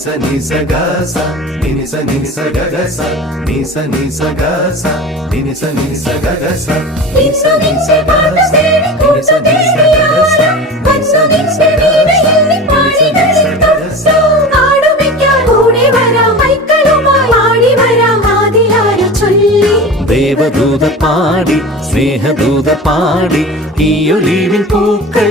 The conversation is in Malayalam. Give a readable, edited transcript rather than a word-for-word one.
sa ni sa ga sa ni sa ga ga sa ni sa ga sa ni sa ga ga sa ni sa പാത തേടി കൂട്ടു തേടിയാരാ മനസ്സൊന്നിച്ച് വീണയിൽ പാടികളിൽ നാടുമിക്കാൻ കൂടെ വരാം മൈക്കളുമായി ആടി വരാം ആദിലാര ചൊല്ലി ദേവദൂത പാടി സ്നേഹദൂത പാടി ഈ ഒലിവിൻ പൂക്കൾ